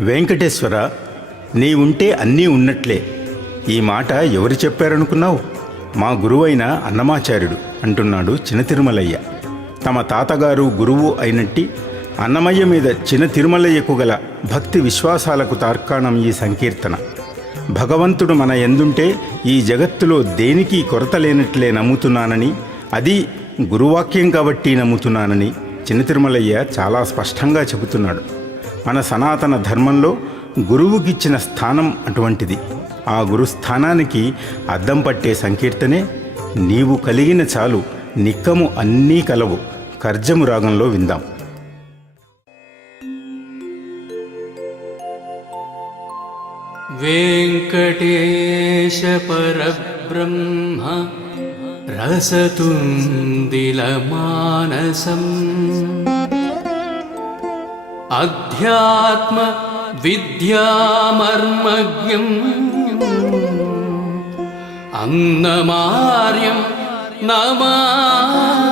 వెంకటేశ్వర, నీ ఉంటే అన్నీ ఉన్నట్లే. ఈ మాట ఎవరు చెప్పారనుకున్నావు? మా గురువైన అన్నమాచార్యుడు అంటున్నాడు చిన తిరుమలయ్య. తమ తాతగారు గురువు అయినట్టి అన్నమయ్య మీద చిన తిరుమలయ్యకు గల భక్తి విశ్వాసాలకు తార్కాణం ఈ సంకీర్తన. భగవంతుడు మన యందుంటే ఈ జగత్తులో దేనికి కొరత లేనట్లే నమ్ముతున్నానని, అది గురువాక్యం కాబట్టి నమ్ముతున్నానని చిన తిరుమలయ్య చాలా స్పష్టంగా చెబుతున్నాడు. మన సనాతన ధర్మంలో గురువుకిచ్చిన స్థానం అటువంటిది. ఆ గురుస్థానానికి అద్దం పట్టే సంకీర్తనే నీవు కలిగిన చాలు నిక్కము అన్నీ కలవు. కర్జము రాగంలో విందాం. వెంకటేశ పరబ్రహ్మ రసతుందిలమానసం అధ్యాత్మ విద్యామర్మజ్ఞం అన్నమార్యం నమామ్యహం.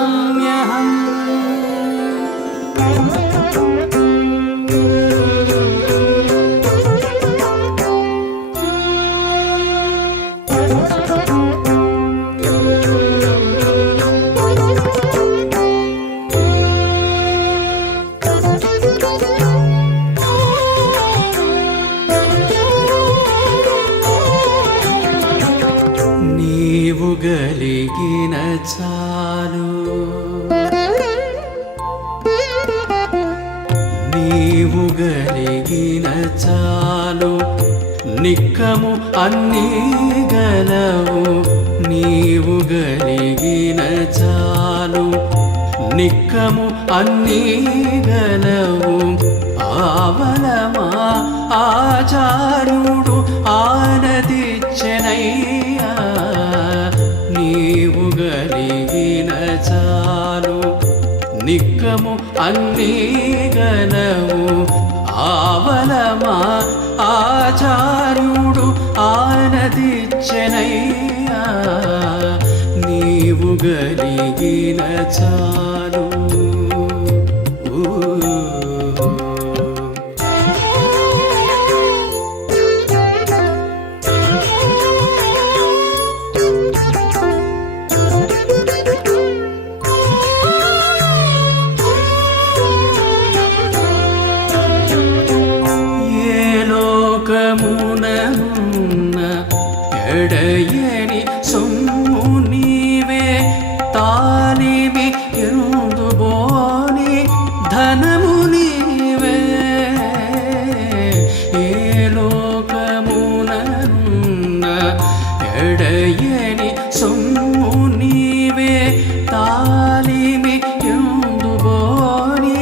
నీవు గలిగిన చాలు, నీవు గలిగిన చాలు నిక్కము అన్నీ గలవు. నీవు గలిగిన చాలు నిక్కము అన్నీ గలవు. ఆవలమా ఆచార్యుడు ఆనదిచ్చనయ్యా. నీవు గలిగిన చాలు నిక్కము అన్నీ గలవు. ఆవలమా ఆచార్యుడు ఆనదిచ్చనయ్యా. నీవు గలిగిన చాలు. ఎడయని సొమ్ము నీవే, తాలిమి ఎందుబోని ధనము నీవే. ఏ లోకమునన్న ఎడయని సొమ్ము నీవే, తాలిమి ఎందుబోని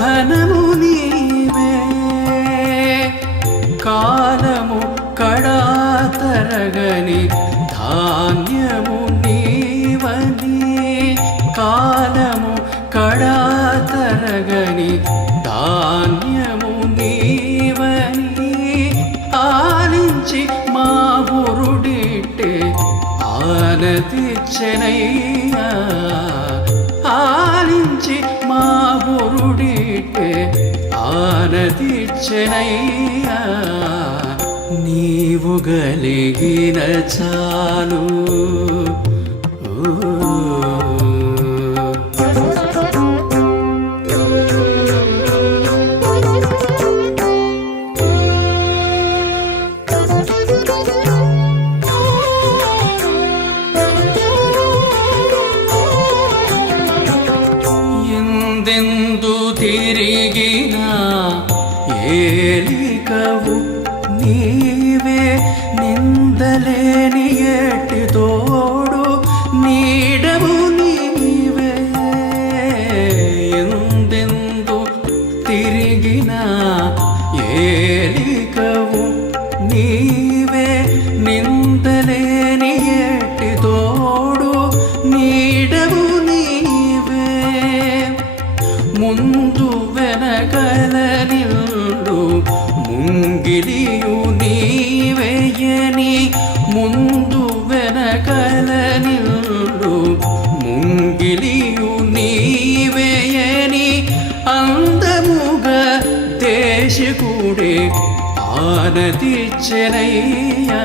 ధనము నీవే. కాలము కడా తరగని ధాన్యము నీవని, కాలము కడా తరగని ధాన్యము నీవని. ఆలించి మా బురుడిట్టే ఆనదిచ్చనయ్యా. ఆలించి మా బురుడిట్టే ఆనదిచ్చనయ్యా. నీవు గలిగిన చాలు. ఎందెందు తిరిగినా ఏలికవు నీవే, నిందలేని ఏటి తోడు నీడవు నీవే. ఎందెందు తిరిగినా ఏలికవు నీవే, నిందలేని ఏటి తోడు నీడవు నీవే. ముందు ఆనదిచ్చనయ్యా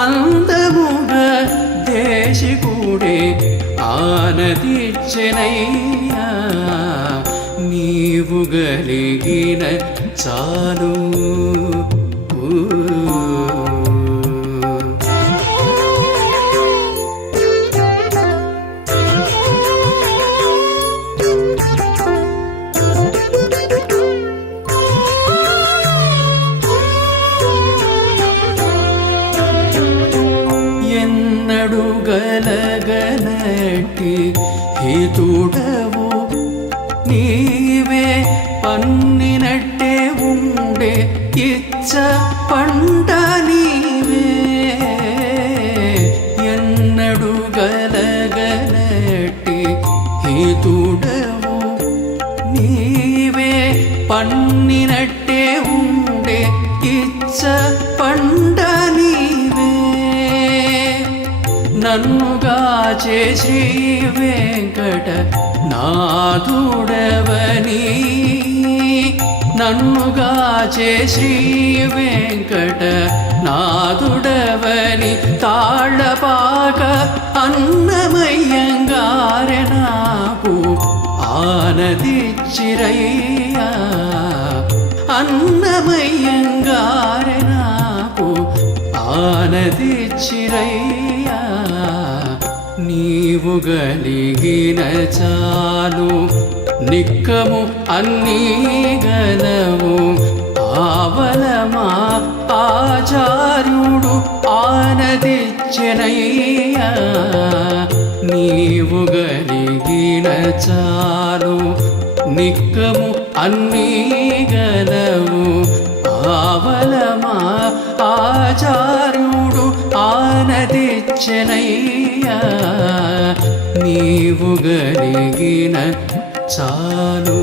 అందముగ దేశికుడే ఆనదిచ్చనయ్యా నీవు గలిగిన చాలు ఎన్నడు గలగనటి హితుడవు నీవే పన్నినట్టే ఉండే ఇచ్చ పంట నీవే ఎన్నడు గలగనటి హితుడవు నీవే పన్నినట్టే ఉండే ఇచ్చ పంట నీవే నన్నుగాచే శ్రీ వెంకట నాథుడవని నన్నుగాచే శ్రీ వెంకట నాథుడవని తాళపాక అన్నమయ్యంగారె నాకు ఆనదిచ్చిరయ్యా అన్నమయ్యంగారె నాకు ఆనదిచ్చిరయ్యా నీవు గలిగిన చాలు నిక్కము అన్నీ గలవు ఆవలమా ఆచార్యుడు ఆనదిచ్చనయ్యా నీవు గలిగిన చాలు నిక్కము అన్నీ గలవు ఆవలమా ఆచార్యుడు ఆనదిచ్చనయ్యా నీవు గలిగిన చాలు